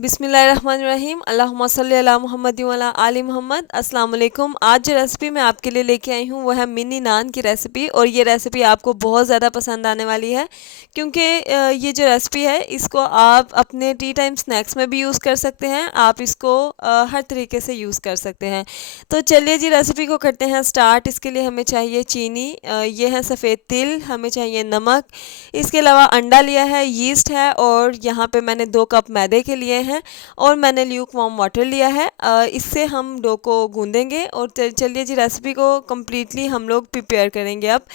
बिस्मिल्लाहिर्रहमानिर्रहीम अल्लाहुम्मा सल्ली अला मुहम्मद व अला आलि मोहम्मद। अस्सलाम वालेकुम। आज जो रेसिपी मैं आपके लिए लेके आई हूँ वो है मिनी नान की रेसिपी, और ये रेसिपी आपको बहुत ज़्यादा पसंद आने वाली है क्योंकि ये जो रेसिपी है इसको आप अपने टी टाइम स्नैक्स में भी यूज़ कर सकते हैं। आप इसको हर तरीके से यूज़ कर सकते हैं। तो चलिए जी रेसिपी को करते हैं स्टार्ट। इसके लिए हमें चाहिए चीनी, ये है सफ़ेद तिल, हमें चाहिए नमक, इसके अलावा अंडा लिया है, यीस्ट है, और यहाँ पे मैंने 2 कप मैदे के लिए हैं, और मैंने ल्यूक वार्म वाटर लिया है। इससे हम डो को गूंदेंगे, और चलिए जी रेसिपी को कम्प्लीटली हम लोग प्रिपेयर करेंगे अब।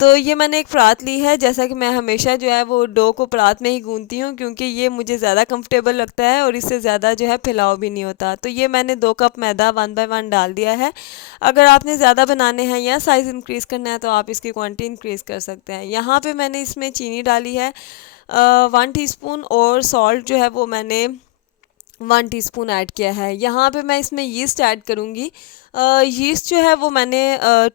तो ये मैंने एक परात ली है। जैसा कि मैं हमेशा जो है वो डो को परात में ही गूंदती हूँ क्योंकि ये मुझे ज़्यादा कंफर्टेबल लगता है और इससे ज़्यादा जो है फैलाव भी नहीं होता। तो ये मैंने 2 कप मैदा 1 बाय 1 डाल दिया है। अगर आपने ज़्यादा बनाने हैं या साइज़ इंक्रीज़ करना है तो आप इसकी क्वांटिटी इंक्रीज़ कर सकते हैं। यहाँ पे मैंने इसमें चीनी डाली है 1 टीस्पून, और सॉल्ट जो है वो मैंने 1 टीस्पून ऐड किया है। यहाँ पे मैं इसमें यीस्ट ऐड करूँगी। यीस्ट जो है वो मैंने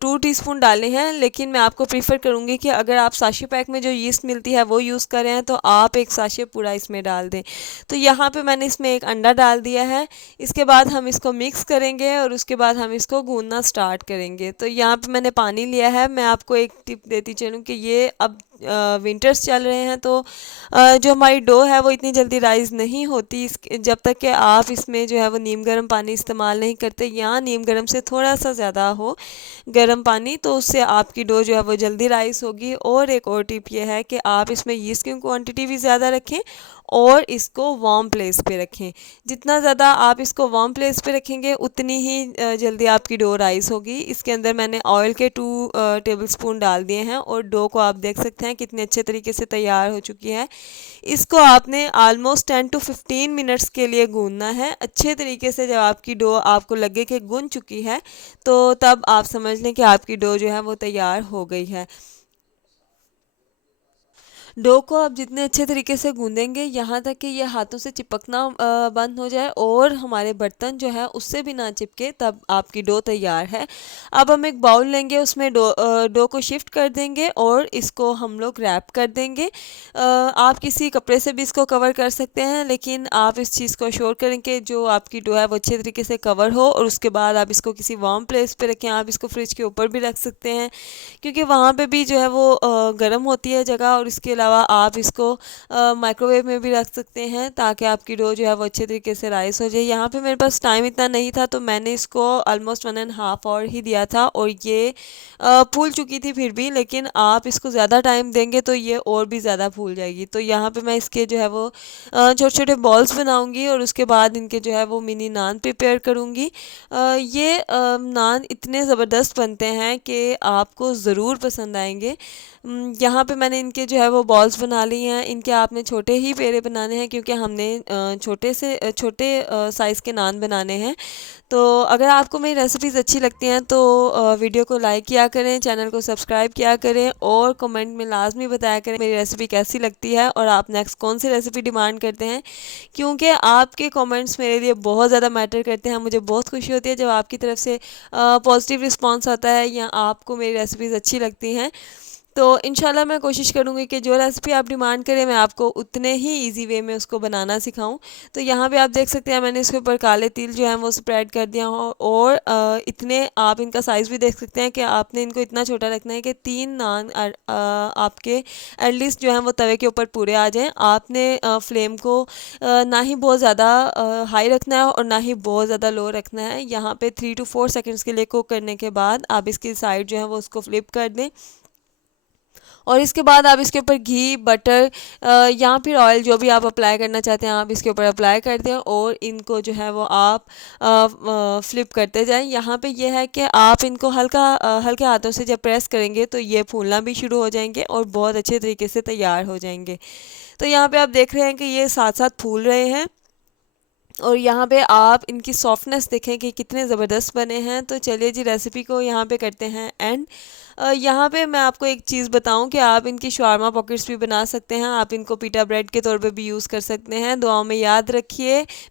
2 टीस्पून डाले हैं, लेकिन मैं आपको प्रीफर करूँगी कि अगर आप साशे पैक में जो यीस्ट मिलती है वो यूज़ करें हैं तो आप एक साशे पूरा इसमें डाल दें। तो यहाँ पे मैंने इसमें एक अंडा डाल दिया है। इसके बाद हम इसको मिक्स करेंगे और उसके बाद हम इसको गूंदना स्टार्ट करेंगे। तो यहाँ पे मैंने पानी लिया है। मैं आपको एक टिप देती चलूँ कि ये अब विंटर्स चल रहे हैं तो जो हमारी डो है वो इतनी जल्दी राइज़ नहीं होती जब तक कि आप इसमें जो है वो नीम गर्म पानी इस्तेमाल नहीं करते, या नीम गर्म से थोड़ा सा ज़्यादा हो गर्म पानी, तो उससे आपकी डो जो है वो जल्दी राइज़ होगी। और एक और टिप ये है कि आप इसमें यीस्ट की क्वांटिटी भी ज़्यादा रखें और इसको वार्म प्लेस पे रखें। जितना ज़्यादा आप इसको वार्म प्लेस पे रखेंगे उतनी ही जल्दी आपकी डो राइज़ होगी। इसके अंदर मैंने ऑयल के 2 टेबलस्पून डाल दिए हैं, और डो को आप देख सकते हैं कितने अच्छे तरीके से तैयार हो चुकी है। इसको आपने ऑलमोस्ट 10 टू 15 मिनट्स के लिए गूंदना है अच्छे तरीके से। जब आपकी डो आपको लगे कि गूंद चुकी है तो तब आप समझ लें कि आपकी डो जो है वो तैयार हो गई है। डो को आप जितने अच्छे तरीके से गूंदेंगे यहाँ तक कि ये हाथों से चिपकना बंद हो जाए और हमारे बर्तन जो है उससे भी ना चिपके, तब आपकी डो तैयार है। अब हम एक बाउल लेंगे, उसमें डो को शिफ्ट कर देंगे और इसको हम लोग रैप कर देंगे। आप किसी कपड़े से भी इसको कवर कर सकते हैं, लेकिन आप इस चीज़ को श्योर करें कि जो आपकी डो है वो अच्छे तरीके से कवर हो, और उसके बाद आप इसको किसी वार्म प्लेस पे रखें। आप इसको फ्रिज के ऊपर भी रख सकते हैं क्योंकि वहाँ पे भी जो है वो गर्म होती है जगह, और इसके अलावा आप इसको माइक्रोवेव में भी रख सकते हैं ताकि आपकी डो जो है वो अच्छे तरीके से राइस हो जाए। यहाँ पे मेरे पास टाइम इतना नहीं था तो मैंने इसको ऑलमोस्ट 1.5 आवर ही दिया था, और ये फूल चुकी थी फिर भी, लेकिन आप इसको ज़्यादा टाइम देंगे तो ये और भी ज़्यादा फूल जाएगी। तो यहाँ पे मैं इसके जो है वो छोटे छोटे बॉल्स बनाऊँगी और उसके बाद इनके जो है वो मिनी नान प्रिपेयर करूँगी। ये नान इतने ज़बरदस्त बनते हैं कि आपको ज़रूर पसंद आएंगे। यहाँ पे मैंने इनके जो है वो बॉल्स बना ली हैं। इनके आपने छोटे ही पेड़े बनाने हैं क्योंकि हमने छोटे साइज़ के नान बनाने हैं। तो अगर आपको मेरी रेसिपीज़ अच्छी लगती हैं तो वीडियो को लाइक किया करें, चैनल को सब्सक्राइब किया करें, और कमेंट में लाजमी बताया करें मेरी रेसिपी कैसी लगती है और आप नेक्स्ट कौन सी रेसिपी डिमांड करते हैं, क्योंकि आपके कमेंट्स मेरे लिए बहुत ज़्यादा मैटर करते हैं। मुझे बहुत खुशी होती है जब आपकी तरफ से पॉजिटिव रिस्पांस आता है या आपको मेरी रेसिपीज़ अच्छी लगती हैं। तो इंशाल्लाह मैं कोशिश करूँगी कि जो रेसिपी आप डिमांड करें मैं आपको उतने ही इजी वे में उसको बनाना सिखाऊं। तो यहाँ पे आप देख सकते हैं मैंने इसके ऊपर काले तिल जो है वो स्प्रेड कर दिया हो, और इतने आप इनका साइज़ भी देख सकते हैं कि आपने इनको इतना छोटा रखना है कि 3 नान आपके एटलीस्ट जो है वो तवे के ऊपर पूरे आ जाएँ। आपने फ्लेम को ना ही बहुत ज़्यादा हाई रखना है और ना ही बहुत ज़्यादा लो रखना है। यहाँ पे 3 टू 4 सेकेंड्स के लिए कुक करने के बाद आप इसकी साइड जो है वो उसको फ्लिप कर दें, और इसके बाद आप इसके ऊपर घी, बटर या फिर ऑयल जो भी आप अप्लाई करना चाहते हैं आप इसके ऊपर अप्लाई कर दें, और इनको जो है वो आप फ्लिप करते जाएं। यहाँ पे ये है कि आप इनको हल्के हाथों से जब प्रेस करेंगे तो ये फूलना भी शुरू हो जाएंगे और बहुत अच्छे तरीके से तैयार हो जाएंगे। तो यहाँ पे आप देख रहे हैं कि ये साथ साथ फूल रहे हैं, और यहाँ पे आप इनकी सॉफ्टनेस देखें कि कितने ज़बरदस्त बने हैं। तो चलिए जी रेसिपी को यहाँ पे करते हैं एंड। यहाँ पे मैं आपको एक चीज़ बताऊँ कि आप इनकी शवारमा पॉकेट्स भी बना सकते हैं। आप इनको पीटा ब्रेड के तौर पे भी यूज़ कर सकते हैं। दुआओं में याद रखिए,